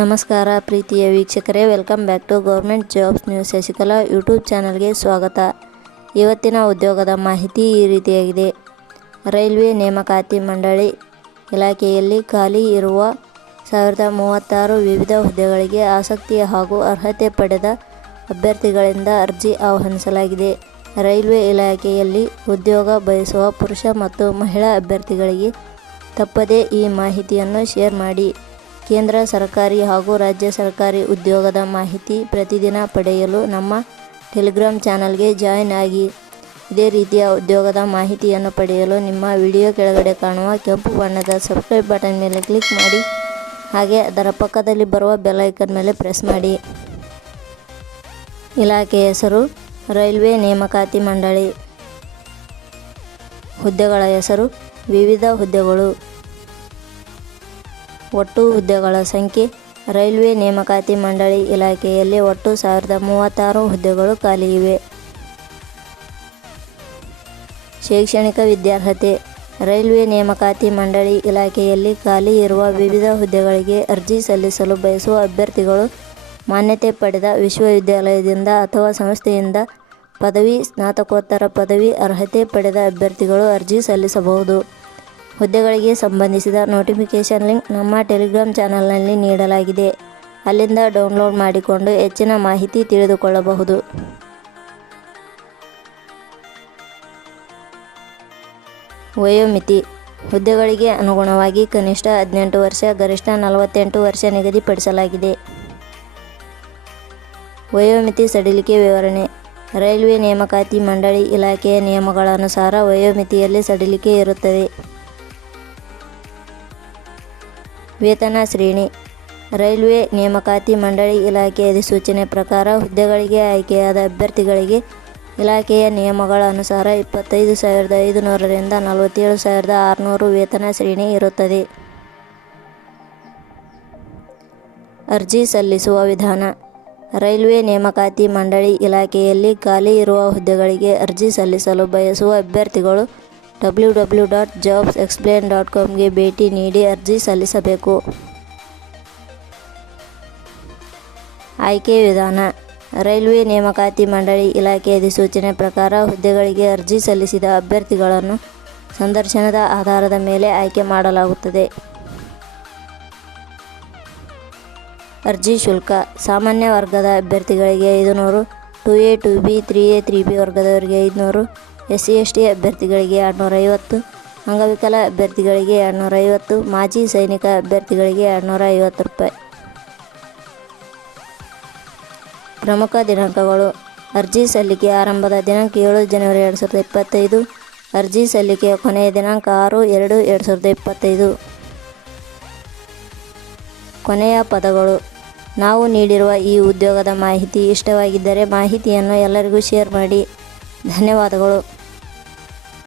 ನಮಸ್ಕಾರ ಪ್ರೀತಿಯ ವೀಕ್ಷಕರೇ welcome back to government jobs news Shashikala YouTube ಚಾನಲ್ಗೆ ಸ್ವಾಗತ. ಇವತ್ತಿನ ಉದ್ಯೋಗದ ಮಾಹಿತಿ ಈ ರೀತಿಯಾಗಿದೆ. ರೈಲ್ವೆ ನೇಮಕಾತಿ ಮಂಡಳಿ ಇಲಾಖೆಯಲ್ಲಿ ಖಾಲಿ ಇರುವ ಸಾವಿರದ ಮೂವತ್ತಾರು ವಿವಿಧ ಹುದ್ದೆಗಳಿಗೆ ಆಸಕ್ತಿ ಹಾಗೂ ಅರ್ಹತೆ ಪಡೆದ ಅಭ್ಯರ್ಥಿಗಳಿಂದ ಅರ್ಜಿ ಆಹ್ವಾನಿಸಲಾಗಿದೆ. ರೈಲ್ವೆ ಇಲಾಖೆಯಲ್ಲಿ ಉದ್ಯೋಗ ಬಯಸುವ ಪುರುಷ ಮತ್ತು ಮಹಿಳಾ ಅಭ್ಯರ್ಥಿಗಳಿಗೆ ತಪ್ಪದೇ ಈ ಮಾಹಿತಿಯನ್ನು ಶೇರ್ ಮಾಡಿ. ಕೇಂದ್ರ ಸರ್ಕಾರಿ ಹಾಗೂ ರಾಜ್ಯ ಸರ್ಕಾರಿ ಉದ್ಯೋಗದ ಮಾಹಿತಿ ಪ್ರತಿದಿನ ಪಡೆಯಲು ನಮ್ಮ ಟೆಲಿಗ್ರಾಮ್ ಚಾನಲ್ಗೆ ಜಾಯಿನ್ ಆಗಿ. ಇದೇ ರೀತಿಯ ಉದ್ಯೋಗದ ಮಾಹಿತಿಯನ್ನು ಪಡೆಯಲು ನಿಮ್ಮ ವಿಡಿಯೋ ಕೆಳಗಡೆ ಕಾಣುವ ಕೆಂಪು ಬಣ್ಣದ ಸಬ್ಸ್ಕ್ರೈಬ್ ಬಟನ್ ಮೇಲೆ ಕ್ಲಿಕ್ ಮಾಡಿ. ಹಾಗೆ ಅದರ ಪಕ್ಕದಲ್ಲಿ ಬರುವ ಬೆಲ್ ಐಕನ್ ಮೇಲೆ ಪ್ರೆಸ್ ಮಾಡಿ. ಇಲಾಖೆ ಹೆಸರು, ರೈಲ್ವೆ ನೇಮಕಾತಿ ಮಂಡಳಿ. ಹುದ್ದೆಗಳ ಹೆಸರು ವಿವಿಧ ಹುದ್ದೆಗಳು. ಒಟ್ಟು ಹುದ್ದೆಗಳ ಸಂಖ್ಯೆ, ರೈಲ್ವೆ ನೇಮಕಾತಿ ಮಂಡಳಿ ಇಲಾಖೆಯಲ್ಲಿ ಒಟ್ಟು ಸಾವಿರದ ಮೂವತ್ತಾರು ಹುದ್ದೆಗಳು ಖಾಲಿ ಇವೆ. ಶೈಕ್ಷಣಿಕ ವಿದ್ಯಾರ್ಹತೆ, ರೈಲ್ವೆ ನೇಮಕಾತಿ ಮಂಡಳಿ ಇಲಾಖೆಯಲ್ಲಿ ಖಾಲಿ ಇರುವ ವಿವಿಧ ಹುದ್ದೆಗಳಿಗೆ ಅರ್ಜಿ ಸಲ್ಲಿಸಲು ಬಯಸುವ ಅಭ್ಯರ್ಥಿಗಳು ಮಾನ್ಯತೆ ಪಡೆದ ವಿಶ್ವವಿದ್ಯಾಲಯದಿಂದ ಅಥವಾ ಸಂಸ್ಥೆಯಿಂದ ಪದವಿ, ಸ್ನಾತಕೋತ್ತರ ಪದವಿ ಅರ್ಹತೆ ಪಡೆದ ಅಭ್ಯರ್ಥಿಗಳು ಅರ್ಜಿ ಸಲ್ಲಿಸಬಹುದು. ಹುದ್ದೆಗಳಿಗೆ ಸಂಬಂಧಿಸಿದ ನೋಟಿಫಿಕೇಷನ್ ಲಿಂಕ್ ನಮ್ಮ ಟೆಲಿಗ್ರಾಮ್ ಚಾನಲ್ನಲ್ಲಿ ನೀಡಲಾಗಿದೆ. ಅಲ್ಲಿಂದ ಡೌನ್ಲೋಡ್ ಮಾಡಿಕೊಂಡು ಹೆಚ್ಚಿನ ಮಾಹಿತಿ ತಿಳಿದುಕೊಳ್ಳಬಹುದು. ವಯೋಮಿತಿ. ಹುದ್ದೆಗಳಿಗೆ ಅನುಗುಣವಾಗಿ ಕನಿಷ್ಠ ಹದಿನೆಂಟು ವರ್ಷ, ಗರಿಷ್ಠ ನಲವತ್ತೆಂಟು ವರ್ಷ ನಿಗದಿಪಡಿಸಲಾಗಿದೆ. ವಯೋಮಿತಿ ಸಡಿಲಿಕೆ ವಿವರಣೆ. ರೈಲ್ವೆ ನೇಮಕಾತಿ ಮಂಡಳಿ ಇಲಾಖೆಯ ನಿಯಮಗಳ ಅನುಸಾರ ವಯೋಮಿತಿಯಲ್ಲಿ ಸಡಿಲಿಕೆ ಇರುತ್ತದೆ. ವೇತನ ಶ್ರೇಣಿ, ರೈಲ್ವೆ ನೇಮಕಾತಿ ಮಂಡಳಿ ಇಲಾಖೆ ಅಧಿಸೂಚನೆ ಪ್ರಕಾರ ಹುದ್ದೆಗಳಿಗೆ ಆಯ್ಕೆಯಾದ ಅಭ್ಯರ್ಥಿಗಳಿಗೆ ಇಲಾಖೆಯ ನಿಯಮಗಳ ಅನುಸಾರ ಇಪ್ಪತ್ತೈದು ಸಾವಿರದ ಐದುನೂರರಿಂದ ನಲವತ್ತೇಳು ಸಾವಿರದ ಆರುನೂರು ವೇತನ ಶ್ರೇಣಿ ಇರುತ್ತದೆ. ಅರ್ಜಿ ಸಲ್ಲಿಸುವ ವಿಧಾನ, ರೈಲ್ವೆ ನೇಮಕಾತಿ ಮಂಡಳಿ ಇಲಾಖೆಯಲ್ಲಿ ಖಾಲಿ ಇರುವ ಹುದ್ದೆಗಳಿಗೆ ಅರ್ಜಿ ಸಲ್ಲಿಸಲು ಬಯಸುವ ಅಭ್ಯರ್ಥಿಗಳು W W dot jobs explain dot ಕಾಮ್ಗೆ ಭೇಟಿ ನೀಡಿ ಅರ್ಜಿ ಸಲ್ಲಿಸಬೇಕು. ಆಯ್ಕೆ ವಿಧಾನ. ರೈಲ್ವೆ ನೇಮಕಾತಿ ಮಂಡಳಿ ಇಲಾಖೆ ಅಧಿಸೂಚನೆ ಪ್ರಕಾರ ಹುದ್ದೆಗಳಿಗೆ ಅರ್ಜಿ ಸಲ್ಲಿಸಿದ ಅಭ್ಯರ್ಥಿಗಳನ್ನು ಸಂದರ್ಶನದ ಆಧಾರದ ಮೇಲೆ ಆಯ್ಕೆ ಮಾಡಲಾಗುತ್ತದೆ. ಅರ್ಜಿ ಶುಲ್ಕ. ಸಾಮಾನ್ಯ ವರ್ಗದ ಅಭ್ಯರ್ಥಿಗಳಿಗೆ ಐದುನೂರು, two A two B, three A, three B ವರ್ಗದವರಿಗೆ ಐದುನೂರು ಎಸ್ ಸಿ ಎಸ್ ಟಿ ಅಭ್ಯರ್ಥಿಗಳಿಗೆ ಎರಡುನೂರೈವತ್ತು ಅಂಗವಿಕಲ ಅಭ್ಯರ್ಥಿಗಳಿಗೆ ಎರಡುನೂರೈವತ್ತು ಮಾಜಿ ಸೈನಿಕ ಅಭ್ಯರ್ಥಿಗಳಿಗೆ ಎರಡುನೂರ ಐವತ್ತು ರೂಪಾಯಿ. ಪ್ರಮುಖ ದಿನಾಂಕಗಳು. ಅರ್ಜಿ ಸಲ್ಲಿಕೆ ಆರಂಭದ ದಿನಾಂಕ ಏಳು ಜನವರಿ ಎರಡು ಸಾವಿರದ ಇಪ್ಪತ್ತೈದು, ಅರ್ಜಿ ಸಲ್ಲಿಕೆಯ ಕೊನೆಯ ದಿನಾಂಕ ಆರು ಎರಡು ಎರಡು ಸಾವಿರದ ಇಪ್ಪತ್ತೈದು. ಕೊನೆಯ ಪದಗಳು. ನಾವು ನೀಡಿರುವ ಈ ಉದ್ಯೋಗದ ಮಾಹಿತಿ ಇಷ್ಟವಾಗಿದ್ದರೆ ಮಾಹಿತಿಯನ್ನು ಎಲ್ಲರಿಗೂ ಶೇರ್ ಮಾಡಿ. ಧನ್ಯವಾದಗಳು.